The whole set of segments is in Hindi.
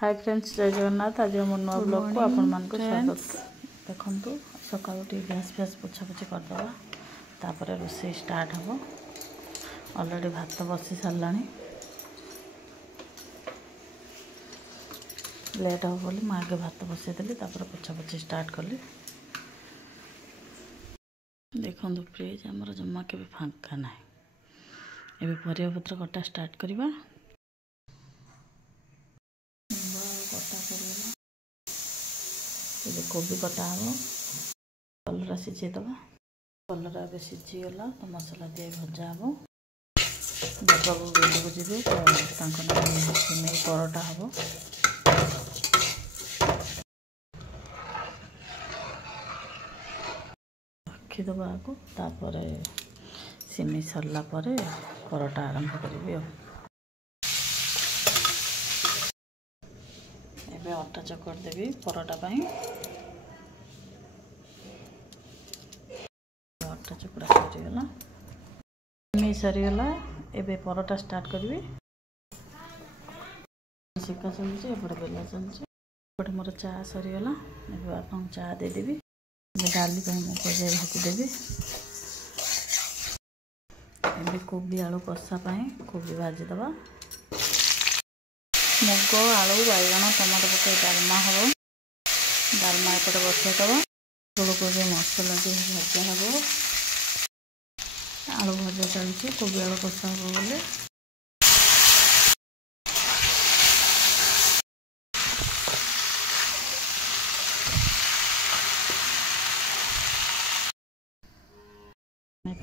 हाय फ्रेंड्स, जय जगन्नाथ। आज मो नुआ ब्लॉग को आपण मान स्वागत। देखु सका गैस फैस पोछापोछि करदे तापर रोषे स्टार्ट हम। ऑलरेडी भात बसी सारा लेट हम बोली मैं आगे भात बसईदेली पोछापोछि स्टार्ट कली। देखो फ्रिज आमर जमा के फांका ना। एबे परिया पत्र कटा स्टार्ट करवा। कोबी कटा हम, कलरा सीझेदबा। कलरा ए सीझीगला तो मसला दिए भजा हम। बाबा को बिल को जी सिमई परोटा हम। रखीदबा आगो तापर सिमई सरला परोटा आरंभ करी। एबे अटा चकड़ देवी परोटा पाई। अटा चकड़ा सरीगला, सिमई सरीगला। एबे परोटा स्टार्ट करी। सिक्का चलছে, एपटे बेला चलছে। एपटे मोर चा सरीगला। एबे बापा चा देदेवी। डाली मुग जाए भाजीदेवी। एबे कोबी आलू कषा कोबी भाजीदबा। मुग आलू बैगण टमाटो पकई डालमा हम। डालमा एपटे बसईदब। कोबी मसला दी भजा हम। आलू भजा चलती, कोबी आलू कषा हम बोले।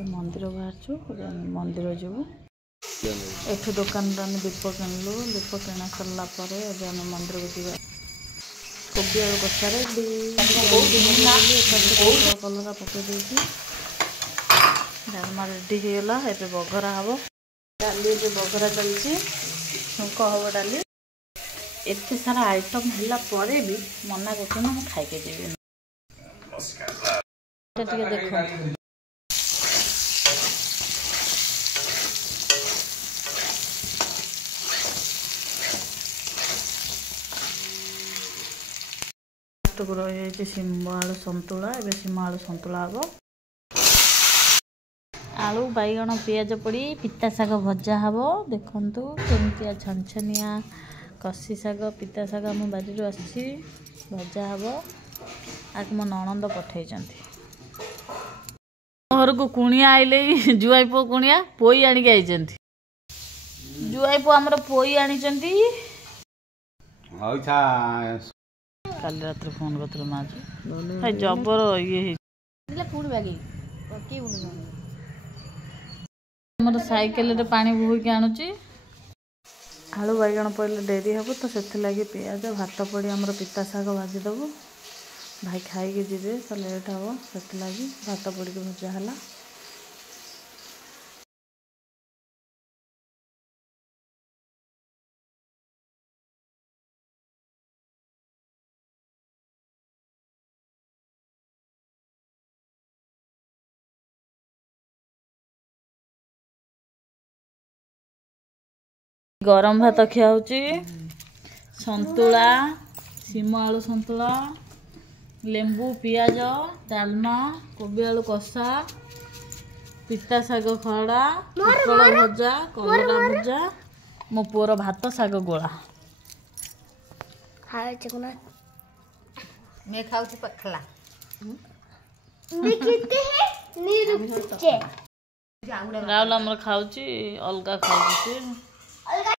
मंदिर बाहर मंदिर जीवु। एठू दुकान दीप किणलु। दीप किणा सरला मंदिर को जीवा। कोबी आलू कषार कलरा पकई डालमा रेडी होगला। एबे बघरा हम। डाली बघरा चलती, छुंक हम डाली। एत सारा आइटम है भी मना कर खाई जी। देख रही सिम आलू संतुला। एबे सिम आलू संतुला हम। आलू बैगण पियाज पड़ी पिता शाग भजा हम। देखु केमतिया छनछनिया कषी शाग पिता शाग आम बाड़ी आसी भजा हम। आज मो ननंद पठे घर को कुणिया आइले। जुआई पो कुणिया पोई आनिक आई। जुआई पो आमर पोई आनी। काली रात फोन कर माँ जबर ये साइकेल पानी बोहिक आणुची। आलू बैगण पड़े डेरी हम तो से लगी पियाज भात पड़ी आमर पिता शाग भाजीदेबू। भाई खाई जी तो लेट हम से लगी भात पड़ी भजा है। गरम भात खिया संतुला सिम आलू संतुला लेंबू पियाज डालमा कोबी आलू कषा पिता शाग खड़ा पटल भजा कलरा भजा मो पुअर भात शाग गोला। मैं खाऊ पखला राहुल आमर खाऊ अलगा खाऊ।